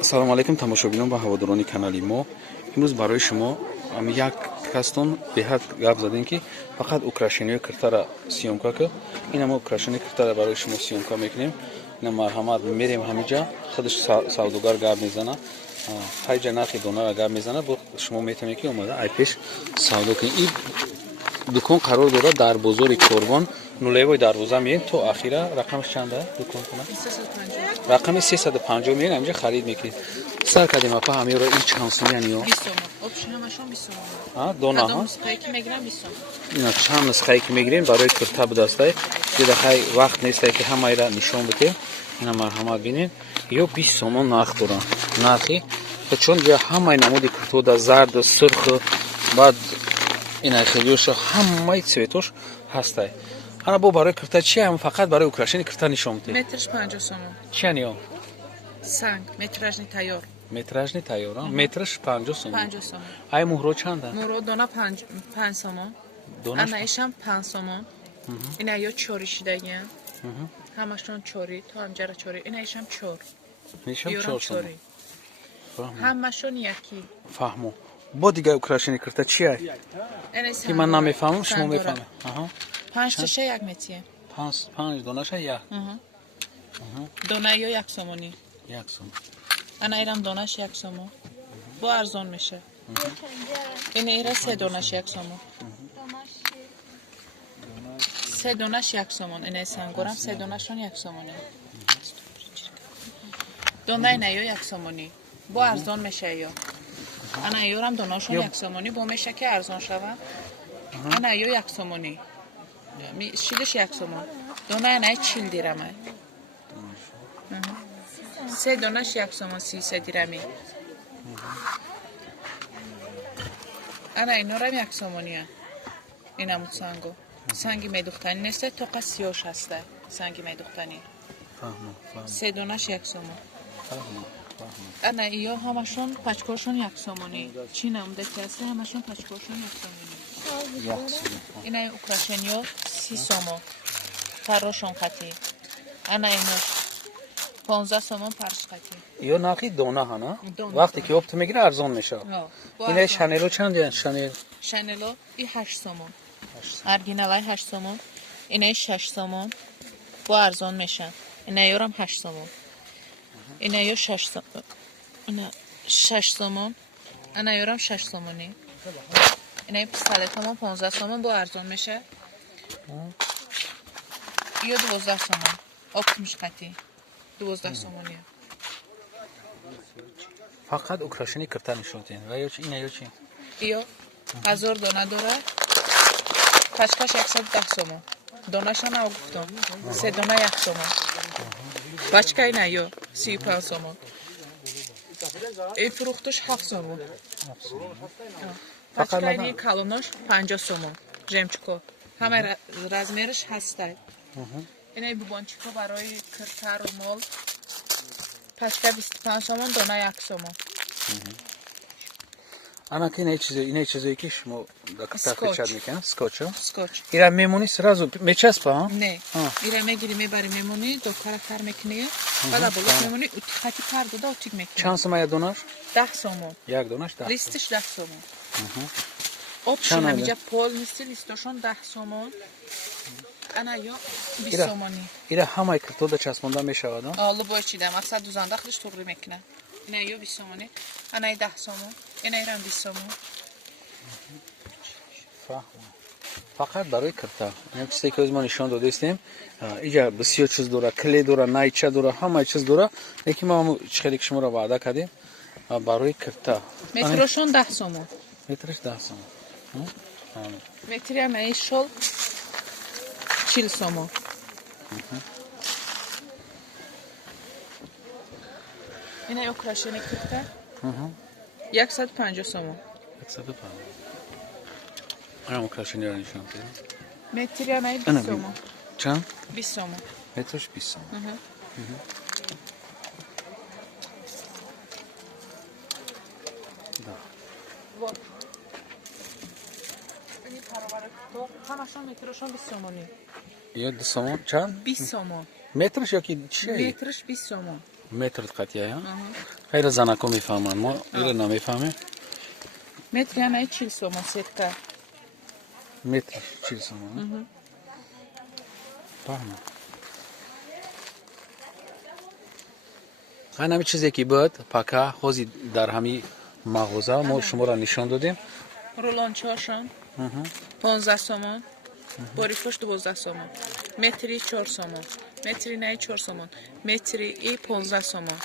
Ассалому алайкум тамошобинон ва ҳаводорони канали мо. Имрӯз барои шумо як кастон беҳад гап задем ки фақат украшениҳои киртара сиёмка ки ина мо украшении киртара барои шумо сиёмка мекунем. Ина марҳамат мерем ҳамиҷа худаш савдогар гап мезана, ҳайҷа нархи донара гап мезана, бо шумо метавонед ки омада ай пеш савдо кунед. Ин дукон қарор дорад дар бозори Корбон, нулевои дарвоза меем то ахира. Рақамш чанда дукон кунад? Рақами 350 меем, ҳамиҷа харид мекунед. Сар кардем апа ҳамеро ин чанд сомиян ё? 20 сом. Обшинамашон 20 сом. Дона ҳа? Нусхаи ки мегирам 20 сом. Ина чанд нусхаи ки мегирем барои кирта будастай. Дида хай вақт нестай ки ҳамаира нишон бидем. Ина марҳамат бинед. Ё 20 сомон нарх доранд. Нархи чун ҷа ҳамаи намуди киртода зард, сурх, баъд ина хелиёша ҳамаи цветош ҳастай. Ана бо барои кирта чи ҳам фақат барои украшени кирта нишон бидем. Метрш 50 сом. Чиан ё? Санг, метражни тайёр. Метражни тайёр, метраш 50 сом. 50 сом. Ай муҳро чанда? Муҳро дона 5 сом. Ана ишам 5 сом. Ина ё чори шидагиан. Ҳамашон чори, то ҳамҷара чори. Ина ишам чор. Ишам 4 сом. ҳамашон яки. Фаҳмо. Бо дига украшени кирта чи ай? Ки ман намефаҳмам, шумо мефаҳмед. 5 таша як метие. 5 донаша як. Дона ё 1 сомони. 1 сом. Ана ирам донаш 1 сомо. Бо арзон меша. Ина ира 3 донаш 1 сомо. 3 донаш 1 сомон. Ина сангорам 3 донашон 1 сомони. Дона ина ё 1 сомони. Бо арзон меша ё. Ана ёрам донашон 1 сомони, бо меша ки арзон шава. Ана ё 1 сомони. Шидаш 1 сомон. Дона ина 40 дирамай. 3 донаш 1 сомон 300 дирами. Ана инорам 1 сомония. Инам санго. Санги медухтани неста, тоқа сиёш ҳаста. Санги медухтани. Фаҳмо. 3 донаш 1 сомон. Ана иё ҳамашон пачкошон 1 сомони. Чӣ намуда ки ҳаста ҳамашон пачкошон 1 сомони. 1 сом. Ина украшениё 30 сомон. Фаррошон қати. Ана инош 15 сомон паршқати. Ё нархи дона ҳана? Вақте ки опт мегира арзон мешавад. Ина шанело чанд ё шанел? Шанело и 8 сомон. Оригиналай 8 сомон. Ина 6 сомон. Бо арзон мешан. Ина ёрам 8 сомон. Ина ё 6 сомон. Ина 6 сомон. Ана ёрам 6 сомони. Ина пистолет ҳамон 15 сомон бо арзон меша. Ё 12 сомон. Оптмишқати. 12 сомония. Фақат украшени кирта нишон ден. Ва ё чи ина ё чи? Ё 1000 дона дора. Пачкаш 110 сомон. Донаша на гуфтам. 3 дона 1 сомон. Пачка ина ё 35 сомон. Фурухтош 7 сомон. Пачка ини калонош 50 сомон. Жемчуко. Ҳама размериш ҳастай. Ина бубончико барои кирта румол. Пачка 25 сомон, дона 1 сомон. Ана ки ина чизое ки шумо да кирта печат мекунед? Скотч. Скотч. Ира мемони сразу мечаспа? Не. Ира мегири мебари мемони, до карактар мекуни. Бада болот мемони, хати пар дода утик мекуни. Чанд сом ая донаш? 10 сомон. Як донаш 10. Листиш 10 сомон. Обшин ҳамиҷа полнисти листошон 10 сомон. Ана ё 20 сомони. Ира ҳамаи киртода часпонда мешавад? Лубой чида, мақсад дузанда худаш туғри мекуна. Ина ё 20 сомони. Ана 10 сомон. Ина ирам 20 сомон. Фақат барои кирта. Ин чизе ки ӯз мо нишон додистем. Иҷа бисёр чиз дора, кле дора, найча дора, ҳамаи чиз дора. Лекин мо чихеле ки шуморо ваъда кардем барои кирта. Метрошон 10 сомон. Метраш 10 сомон. Метри ана ин шол 40 сомон. Ина украшени кирта. 150 сомон. 150. Ана украшениро нишон дем. Метри ана 20 сомон. Чанд? 20 сомон. Метраш 20 сомон. Да. Вот. Ини паровара то ҳамашон метрошон 20 сомони. Ё 2 сомон чанд? 20 сомон. Метраш ёки чи? Метраш 20 сомон. Метр қатия, Hayır zanako میفهمن ما ایره نمیفهمیم. متر یعنی 40 سومون سکه. متر 40 تومان. فهمم. همین چیزی که بود پاکا خوزی در همین مغازه ما شما را نشان دادیم. رولان چهارشان 15 سومون. باری پشت 12 سومون. متری 4 سومون. متری نه 4 سومون. متری ای 15 سومون.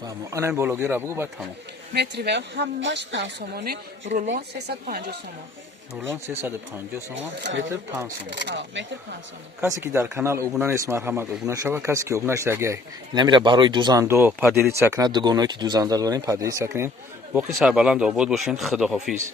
فهمم. آن بولوگی را بگو بعد تمام. متری و همش 5 سومونی رولان 350 سومون. رولان 350 تومان متر 5 تومان. متر 5 سومون. کسی که در کانال ابونه نیست مرحمت ابونه شود کسی که ابونه شده نمیره برای دوزندو پادری سکنه دگونایی که دوزنده داریم پادری سکنیم باقی سربلند آباد باشین خداحافظ.